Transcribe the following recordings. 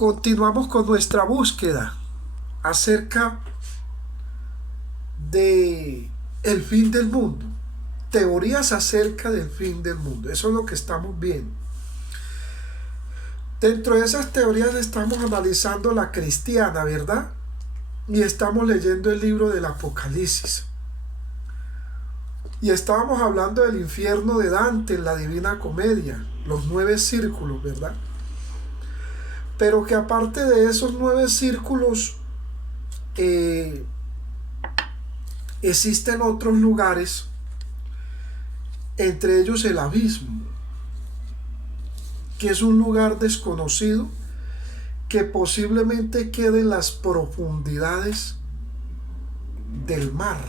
Continuamos con nuestra búsqueda acerca de el fin del mundo. Teorías acerca del fin del mundo. Eso es lo que estamos viendo. Dentro de esas teorías estamos analizando la cristiana, ¿verdad? Y estamos leyendo el libro del Apocalipsis. Y estábamos hablando del infierno de Dante en la Divina Comedia, los 9 círculos, ¿verdad? Pero que aparte de esos 9 círculos, existen otros lugares, entre ellos el abismo, que es un lugar desconocido que posiblemente quede en las profundidades del mar.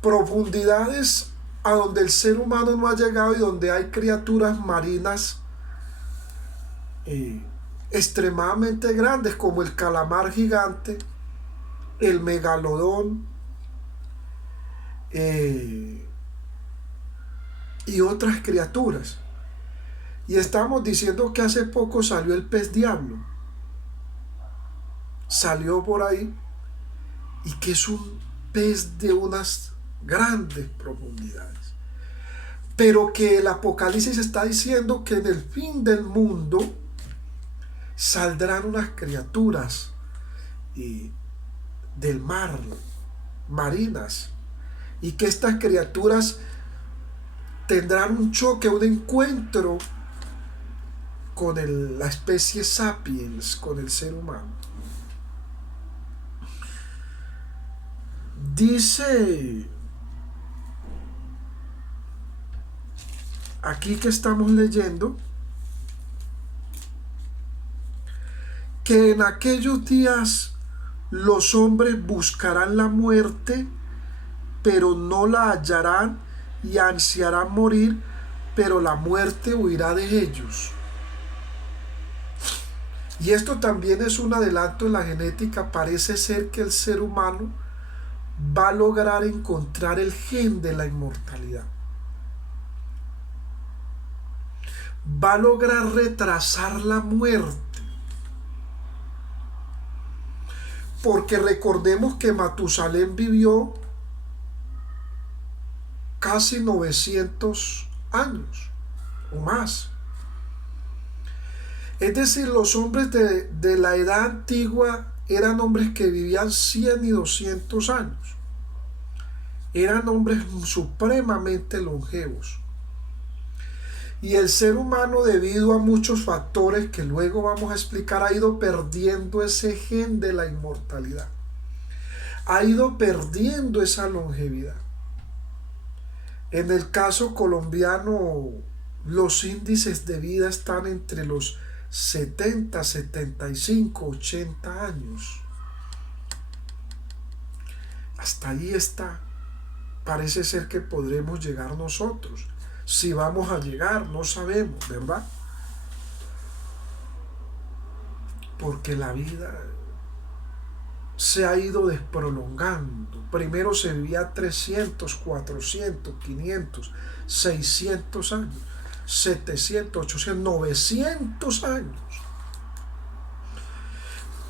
Profundidades a donde el ser humano no ha llegado y donde hay criaturas marinas extremadamente grandes, como el calamar gigante, el megalodón y otras criaturas. Y estamos diciendo que hace poco salió el pez diablo, salió por ahí, y que es un pez de unas grandes profundidades, pero que el Apocalipsis está diciendo que en el fin del mundo saldrán unas criaturas del mar, marinas, y que estas criaturas tendrán un choque, un encuentro con la especie sapiens, con el ser humano. Dice aquí que estamos leyendo que en aquellos días los hombres buscarán la muerte, pero no la hallarán, y ansiarán morir, pero la muerte huirá de ellos. Y esto también es un adelanto en la genética. Parece ser que el ser humano va a lograr encontrar el gen de la inmortalidad. Va a lograr retrasar la muerte. Porque recordemos que Matusalén vivió casi 900 años o más. Es decir, los hombres de la edad antigua eran hombres que vivían 100 y 200 años. Eran hombres supremamente longevos. Y el ser humano, debido a muchos factores que luego vamos a explicar, ha ido perdiendo ese gen de la inmortalidad. Ha ido perdiendo esa longevidad. En el caso colombiano, los índices de vida están entre los 70, 75, 80 años. Hasta ahí está. Parece ser que podremos llegar nosotros. Si vamos a llegar, no sabemos, ¿verdad? Porque la vida se ha ido desprolongando. Primero se vivía 300, 400, 500, 600 años, 700, 800, 900 años.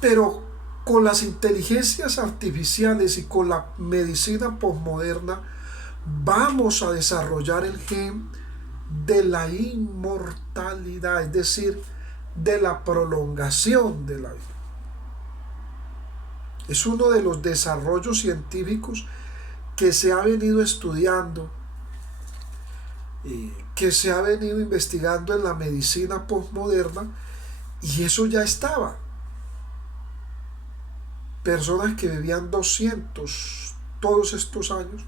Pero con las inteligencias artificiales y con la medicina posmoderna vamos a desarrollar el gen de la inmortalidad, es decir, de la prolongación de la vida. Es uno de los desarrollos científicos que se ha venido estudiando, que se ha venido investigando en la medicina posmoderna, y eso ya estaba. Personas que vivían 200 todos estos años,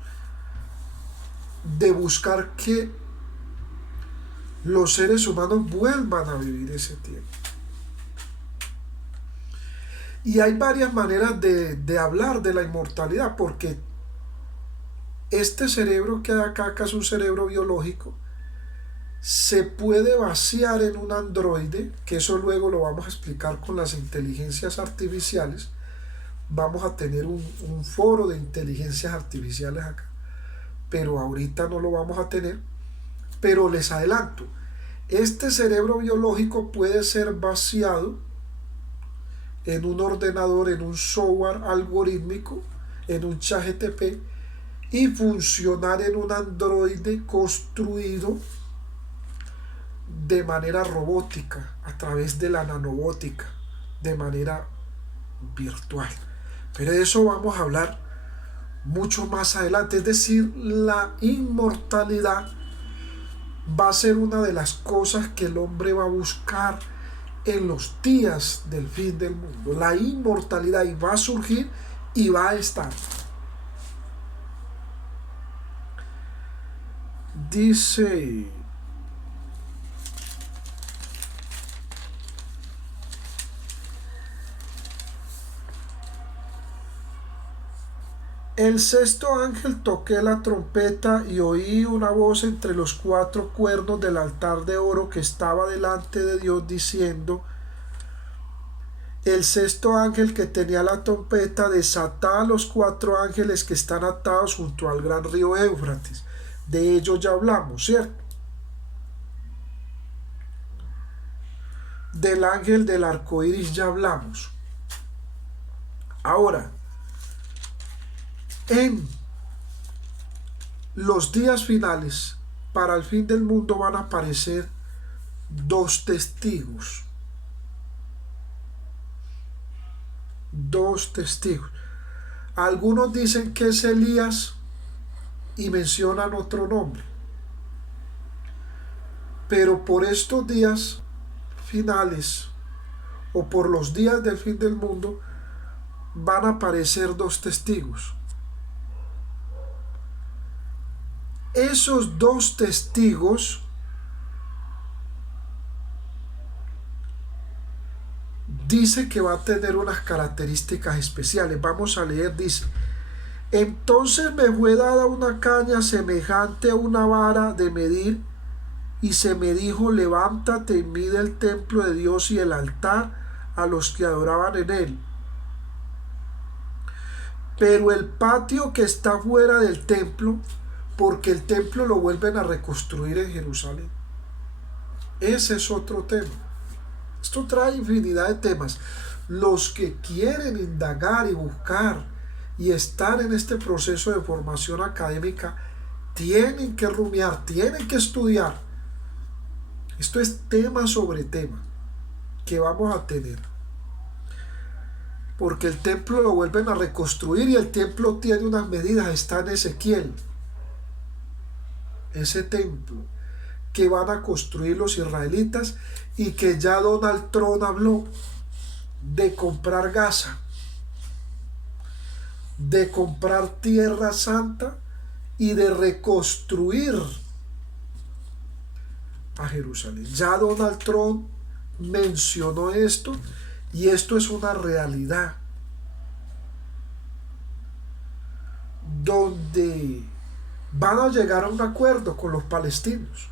de buscar que los seres humanos vuelvan a vivir ese tiempo. Y hay varias maneras de hablar de la inmortalidad, porque este cerebro que hay acá, que es un cerebro biológico, se puede vaciar en un androide, que eso luego lo vamos a explicar con las inteligencias artificiales. Vamos a tener un foro de inteligencias artificiales acá, pero ahorita no lo vamos a tener. Pero les adelanto, Este cerebro biológico puede ser vaciado en un ordenador, en un software algorítmico, en un ChatGPT, y funcionar en un androide construido de manera robótica, a través de la nanobótica, de manera virtual. Pero de eso vamos a hablar mucho más adelante. Es decir, la inmortalidad va a ser una de las cosas que el hombre va a buscar en los días del fin del mundo. La inmortalidad, y va a surgir y va a estar. Dice: el sexto ángel toqué la trompeta y oí una voz entre los cuatro cuernos del altar de oro que estaba delante de Dios, diciendo: el sexto ángel que tenía la trompeta desataba a los cuatro ángeles que están atados junto al gran río Éufrates. De ellos ya hablamos, ¿cierto? Del ángel del arco iris ya hablamos. Ahora, en los días finales, para el fin del mundo, van a aparecer dos testigos. Dos testigos. Algunos dicen que es Elías y mencionan otro nombre. Pero por estos días finales, o por los días del fin del mundo, van a aparecer dos testigos. Esos dos testigos dice que va a tener unas características especiales. Vamos a leer, dice: entonces me fue dada una caña semejante a una vara de medir, y se me dijo: levántate y mide el templo de Dios y el altar a los que adoraban en él. Pero el patio que está fuera del templo, porque el templo lo vuelven a reconstruir en Jerusalén. Ese es otro tema. Esto trae infinidad de temas. Los que quieren indagar y buscar y estar en este proceso de formación académica tienen que rumiar, tienen que estudiar. Esto es tema sobre tema que vamos a tener. Porque el templo lo vuelven a reconstruir y el templo tiene unas medidas. Está en Ezequiel. Ese templo que van a construir los israelitas, y que ya Donald Trump habló de comprar Gaza, de comprar Tierra Santa y de reconstruir a Jerusalén. Ya Donald Trump mencionó esto, y esto es una realidad donde van a llegar a un acuerdo con los palestinos.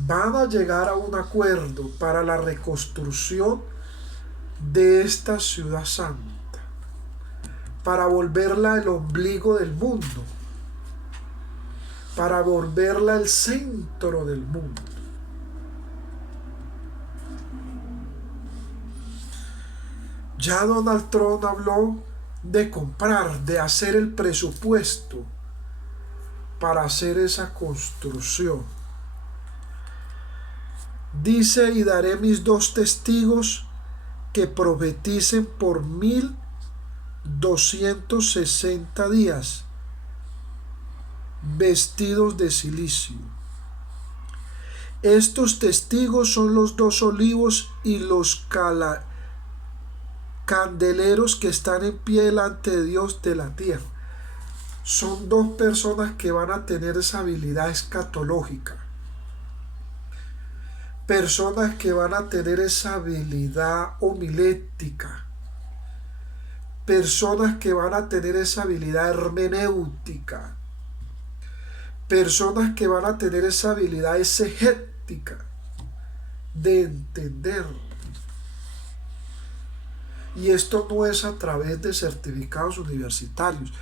Van a llegar a un acuerdo para la reconstrucción de esta ciudad santa, para volverla el ombligo del mundo, para volverla el centro del mundo. Ya Donald Trump habló de comprar, de hacer el presupuesto para hacer esa construcción. Dice: y daré mis dos testigos que profeticen por 1260 días, vestidos de silicio. Estos testigos son los dos olivos y los candeleros que están en pie delante de Dios de la tierra. Son dos personas que van a tener esa habilidad escatológica. Personas que van a tener esa habilidad homilética. Personas que van a tener esa habilidad hermenéutica. Personas que van a tener esa habilidad exegética de entender. Y esto no es a través de certificados universitarios,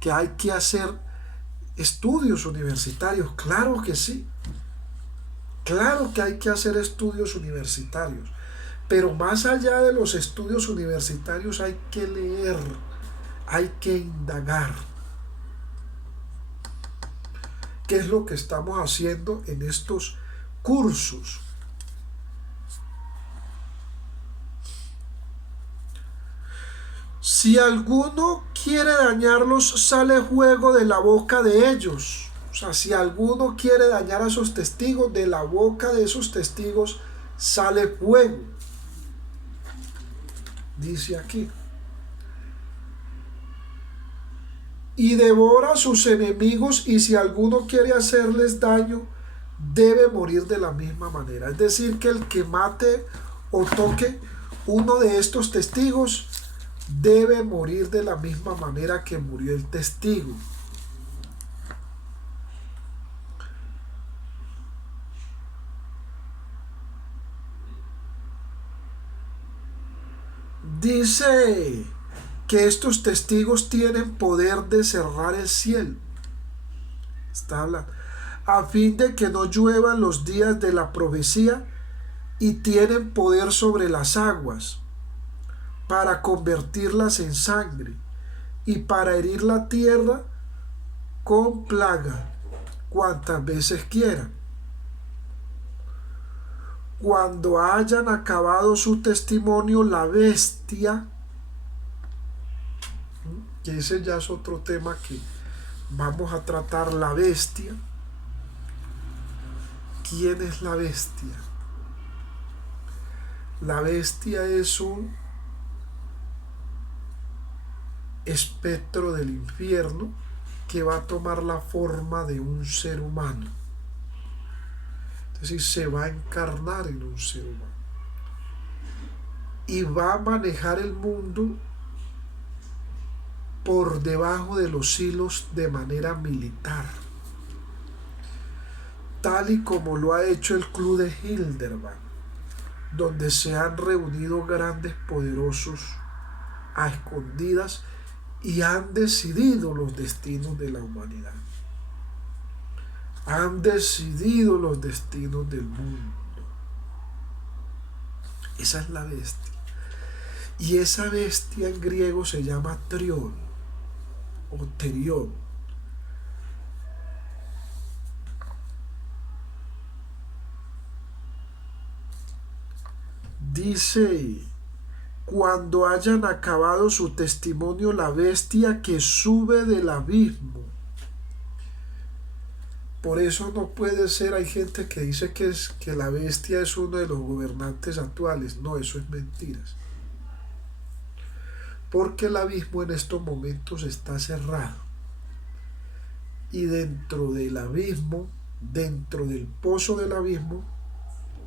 que hay que hacer estudios universitarios, claro que sí. Claro que hay que hacer estudios universitarios, pero más allá de los estudios universitarios hay que leer, hay que indagar. ¿Qué es lo que estamos haciendo en estos cursos? Si alguno quiere dañarlos, sale fuego de la boca de ellos. O sea, si alguno quiere dañar a esos testigos, de la boca de esos testigos sale fuego. Dice aquí. Y devora a sus enemigos, y si alguno quiere hacerles daño, debe morir de la misma manera. Es decir, que el que mate o toque uno de estos testigos debe morir de la misma manera que murió el testigo. Dice que estos testigos tienen poder de cerrar el cielo. Está hablando. A fin de que no lluevan los días de la profecía, y tienen poder sobre las aguas para convertirlas en sangre y para herir la tierra con plaga cuantas veces quieran. Cuando hayan acabado su testimonio, la bestia, que ese ya es otro tema que vamos a tratar, la bestia. ¿Quién es la bestia? La bestia es un espectro del infierno que va a tomar la forma de un ser humano. Es decir, se va a encarnar en un ser humano y va a manejar el mundo por debajo de los hilos de manera militar, tal y como lo ha hecho el Club de Bilderberg, donde se han reunido grandes poderosos a escondidas y han decidido los destinos de la humanidad. Han decidido los destinos del mundo. Esa es la bestia. Y esa bestia en griego se llama Trión o Terión. Dice: cuando hayan acabado su testimonio, la bestia que sube del abismo. Por eso no puede ser, hay gente que dice que la bestia es uno de los gobernantes actuales. No, eso es mentiras. Porque el abismo en estos momentos está cerrado. Y dentro del abismo, dentro del pozo del abismo,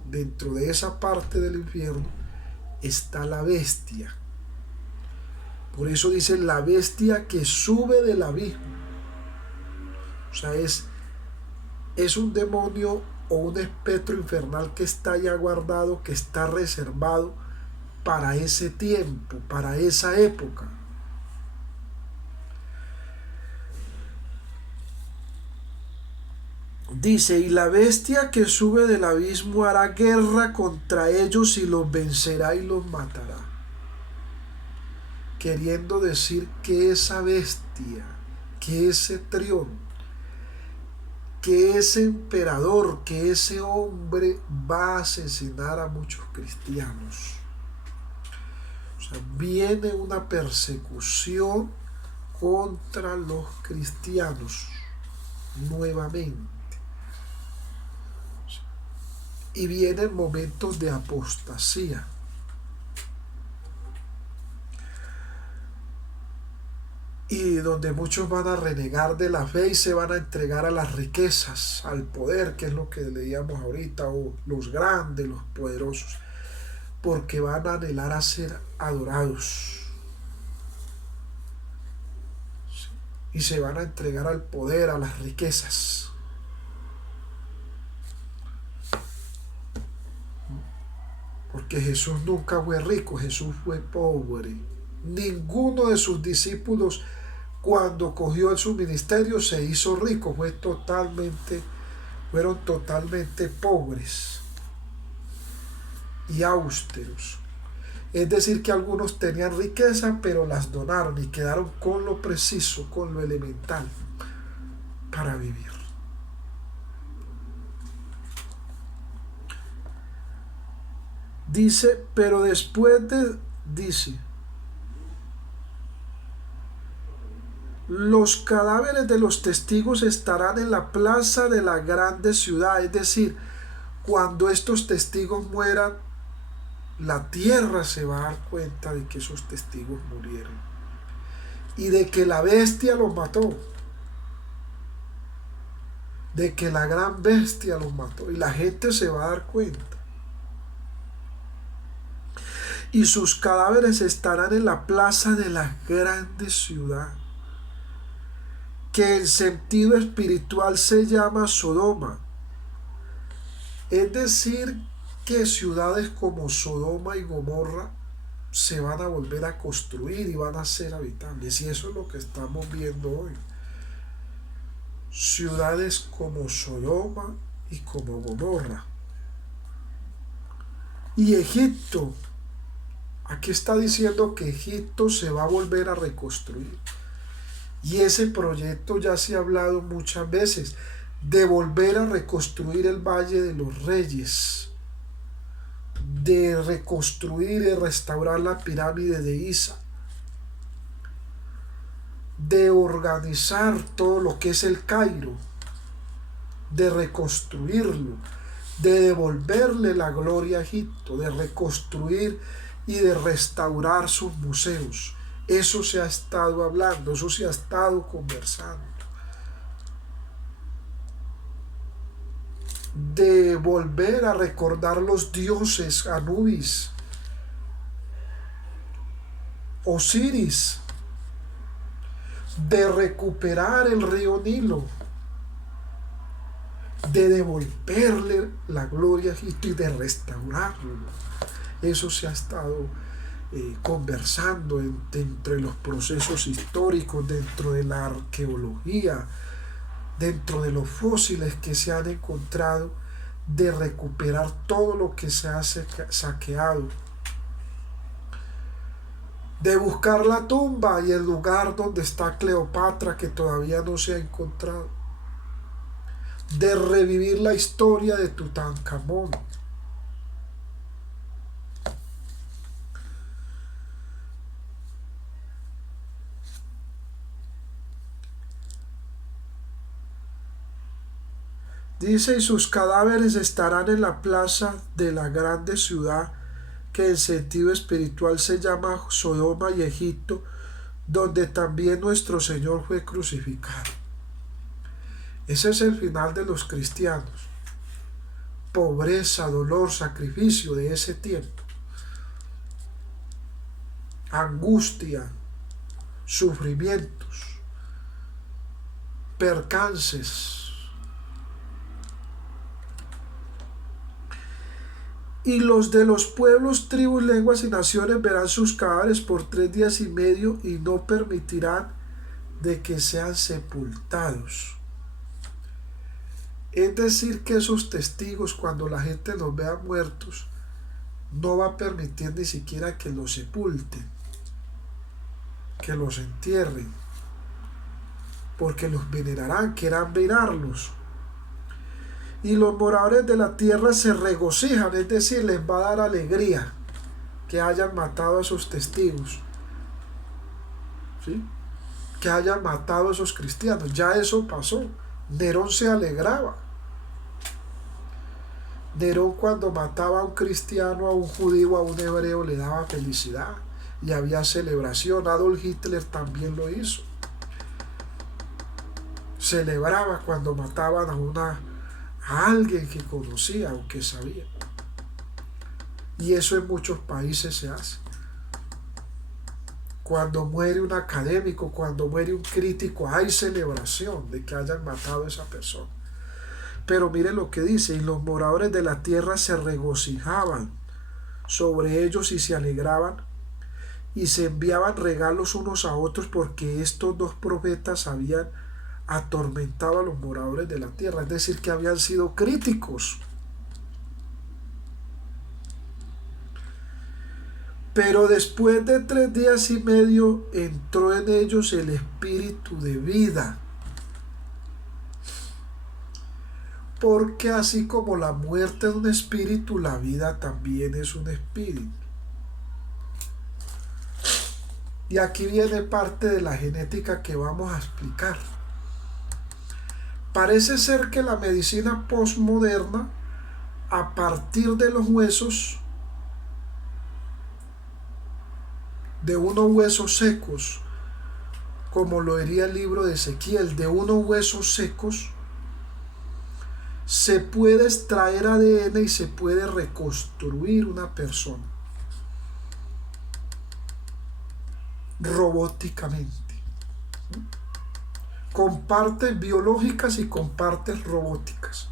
dentro de esa parte del infierno, está la bestia. Por eso dice la bestia que sube del abismo. O sea, es un demonio o un espectro infernal que está ya guardado, que está reservado para ese tiempo, para esa época. Dice: y la bestia que sube del abismo hará guerra contra ellos y los vencerá y los matará. Queriendo decir que esa bestia, que ese Trión, que ese emperador, que ese hombre va a asesinar a muchos cristianos. O sea, viene una persecución contra los cristianos nuevamente. Y vienen momentos de apostasía. Y donde muchos van a renegar de la fe y se van a entregar a las riquezas, al poder, que es lo que leíamos ahorita, o los grandes, los poderosos, porque van a anhelar a ser adorados. Y se van a entregar al poder, a las riquezas. Porque Jesús nunca fue rico, Jesús fue pobre. Ninguno de sus discípulos, cuando cogió su ministerio, se hizo rico, fue totalmente fueron totalmente pobres y austeros. Es decir, que algunos tenían riqueza, pero las donaron y quedaron con lo preciso, con lo elemental para vivir. Dice, pero dice, los cadáveres de los testigos estarán en la plaza de la grande ciudad. Es decir, cuando estos testigos mueran, la tierra se va a dar cuenta de que esos testigos murieron y de que la bestia los mató, de que la gran bestia los mató, y la gente se va a dar cuenta. Y sus cadáveres estarán en la plaza de la grande ciudad, que en sentido espiritual se llama Sodoma. Es decir, que ciudades como Sodoma y Gomorra se van a volver a construir y van a ser habitables. Y eso es lo que estamos viendo hoy. Ciudades como Sodoma y como Gomorra. Y Egipto. Aquí está diciendo que Egipto se va a volver a reconstruir. Y ese proyecto ya se ha hablado muchas veces, de volver a reconstruir el Valle de los Reyes, de reconstruir y restaurar la pirámide de Giza, de organizar todo lo que es el Cairo, de reconstruirlo, de devolverle la gloria a Egipto, de reconstruir y de restaurar sus museos. Eso se ha estado hablando, eso se ha estado conversando. De volver a recordar los dioses Anubis, Osiris, de recuperar el río Nilo, de devolverle la gloria a Egipto y de restaurarlo. Eso se ha estado conversando dentro de los procesos históricos, dentro de la arqueología, dentro de los fósiles que se han encontrado, de recuperar todo lo que se ha saqueado, de buscar la tumba y el lugar donde está Cleopatra, que todavía no se ha encontrado, de revivir la historia de Tutankamón. Dice, y sus cadáveres estarán en la plaza de la grande ciudad, que en sentido espiritual se llama Sodoma y Egipto, donde también nuestro Señor fue crucificado. Ese es el final de los cristianos. Pobreza, dolor, sacrificio de ese tiempo. Angustia, sufrimientos, percances. Y los de los pueblos, tribus, lenguas y naciones verán sus cadáveres por 3 días y medio y no permitirán de que sean sepultados. Es decir, que esos testigos, cuando la gente los vea muertos, no va a permitir ni siquiera que los sepulten, que los entierren, porque los venerarán, querrán venerarlos. Y los moradores de la tierra se regocijan, es decir, les va a dar alegría que hayan matado a esos testigos, ¿sí? Que hayan matado a esos cristianos. Ya eso pasó. Nerón se alegraba. Nerón, cuando mataba a un cristiano, a un judío, a un hebreo, le daba felicidad y había celebración. Adolf Hitler también lo hizo. Celebraba cuando mataban a alguien que conocía o que sabía. Y eso en muchos países se hace. Cuando muere un académico, cuando muere un crítico, hay celebración de que hayan matado a esa persona. Pero mire lo que dice, y los moradores de la tierra se regocijaban sobre ellos y se alegraban y se enviaban regalos unos a otros, porque estos 2 profetas habían atormentado a los moradores de la tierra, es decir, que habían sido críticos. Pero después de 3 días y medio entró en ellos el espíritu de vida. Porque así como la muerte es un espíritu, la vida también es un espíritu. Y aquí viene parte de la genética que vamos a explicar. Parece ser que la medicina postmoderna, a partir de los huesos, de unos huesos secos, como lo diría el libro de Ezequiel, de unos huesos secos, se puede extraer ADN y se puede reconstruir una persona robóticamente, con partes biológicas y con partes robóticas.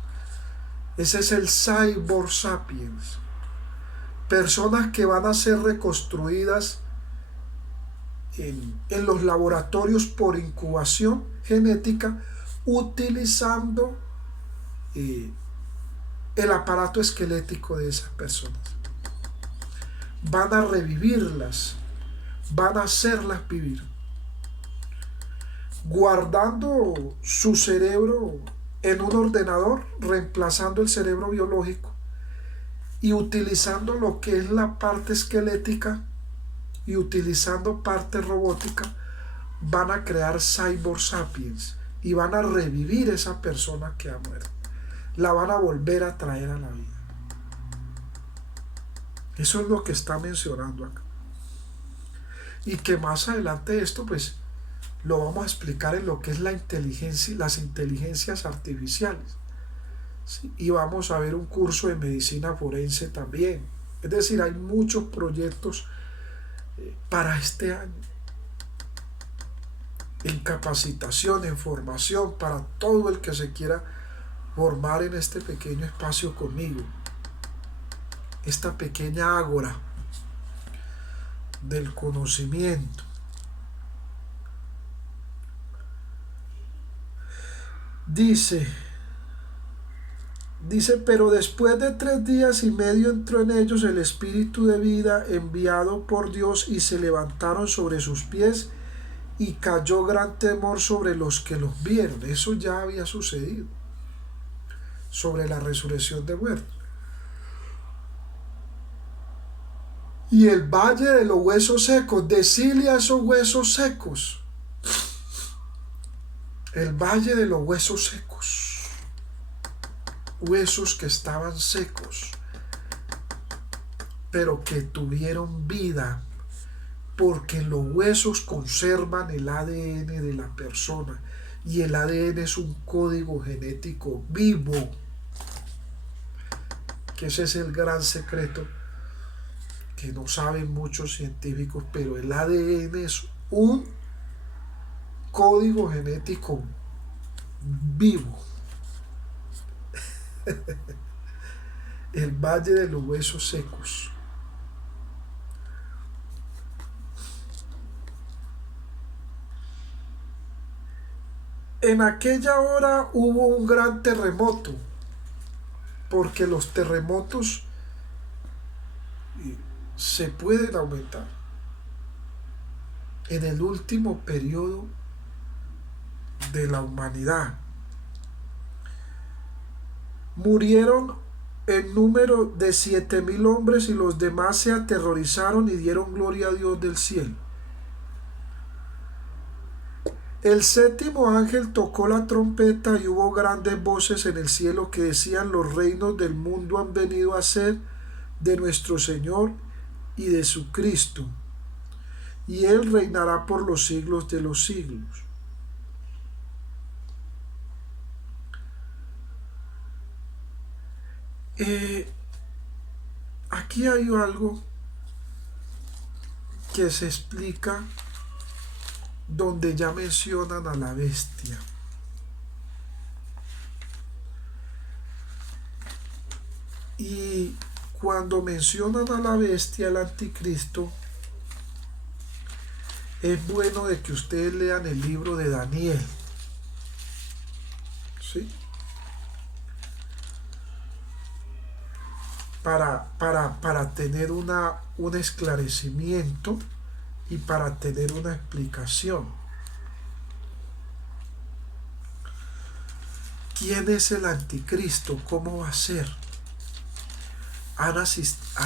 Ese es el Cyborg Sapiens. Personas que van a ser reconstruidas en los laboratorios por incubación genética, utilizando el aparato esquelético de esas personas. Van a revivirlas, van a hacerlas vivir, guardando su cerebro en un ordenador, reemplazando el cerebro biológico y utilizando lo que es la parte esquelética y utilizando parte robótica. Van a crear Cyborg Sapiens y van a revivir esa persona que ha muerto, la van a volver a traer a la vida. Eso es lo que está mencionando acá, y que más adelante esto pues lo vamos a explicar en lo que es la inteligencia y las inteligencias artificiales, ¿sí? Y vamos a ver un curso de medicina forense también. Es decir, hay muchos proyectos para este año, en capacitación, en formación, para todo el que se quiera formar en este pequeño espacio conmigo, esta pequeña ágora del conocimiento. Dice, pero después de 3 días y medio entró en ellos el espíritu de vida enviado por Dios, y se levantaron sobre sus pies, y cayó gran temor sobre los que los vieron. Eso ya había sucedido sobre la resurrección de muertos. Y el valle de los huesos secos, decile a esos huesos secos, el valle de los huesos secos, huesos que estaban secos, pero que tuvieron vida, porque los huesos conservan el ADN de la persona, y el ADN es un código genético vivo, que ese es el gran secreto que no saben muchos científicos, pero el ADN es un código genético vivo. El valle de los huesos secos. En aquella hora hubo un gran terremoto, porque los terremotos se pueden aumentar. En el último periodo de la humanidad murieron en número de 7,000 hombres, y los demás se aterrorizaron y dieron gloria a Dios del cielo. El séptimo ángel tocó la trompeta, y hubo grandes voces en el cielo que decían: los reinos del mundo han venido a ser de nuestro Señor y de su Cristo, y Él reinará por los siglos de los siglos. Aquí hay algo que se explica donde ya mencionan a la bestia. Y cuando mencionan a la bestia, el anticristo, es bueno de que ustedes lean el libro de Daniel. ¿sí? Para tener un esclarecimiento y para tener una explicación. ¿Quién es el anticristo? ¿Cómo va a ser? ¿Han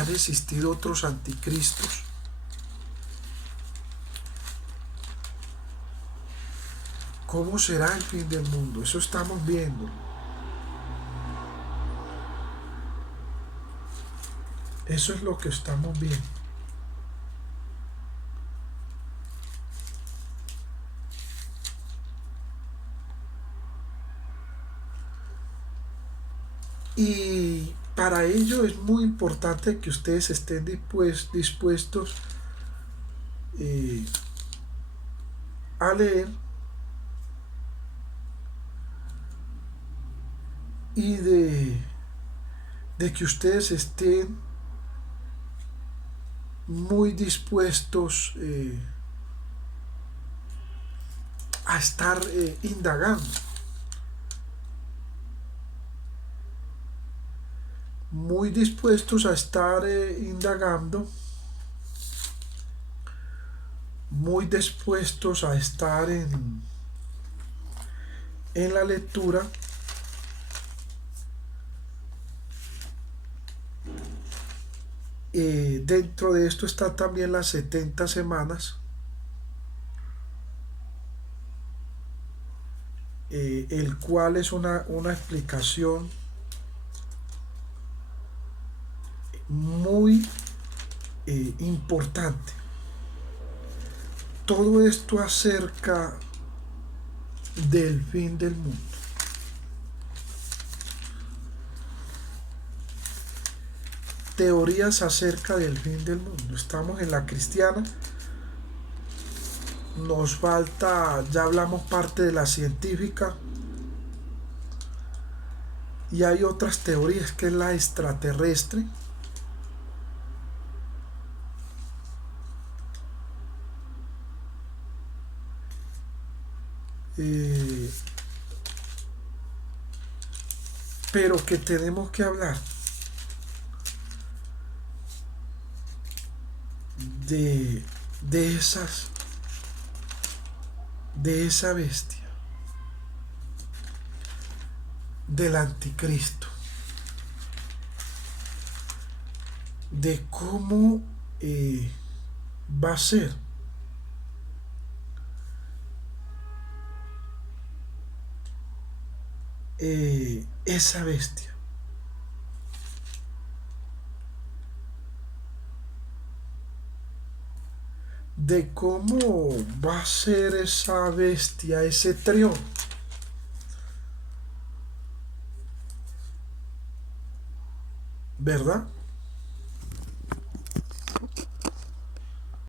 existido otros anticristos? ¿Cómo será el fin del mundo? Eso estamos viendo. Eso es lo que estamos viendo. Y para ello es muy importante que ustedes estén dispuestos a leer y de que ustedes estén muy dispuestos a estar indagando, muy dispuestos a estar indagando, muy dispuestos a estar en la lectura. Dentro de esto está también las 70 semanas, el cual es una explicación muy importante. Todo esto acerca del fin del mundo. Teorías acerca del fin del mundo. Estamos en la cristiana. Nos falta, ya hablamos parte de la científica. Y hay otras teorías que es la extraterrestre. Pero que tenemos que hablar de, de esa bestia, del anticristo, de cómo va a ser esa bestia. De cómo va a ser esa bestia, ese trión. ¿Verdad?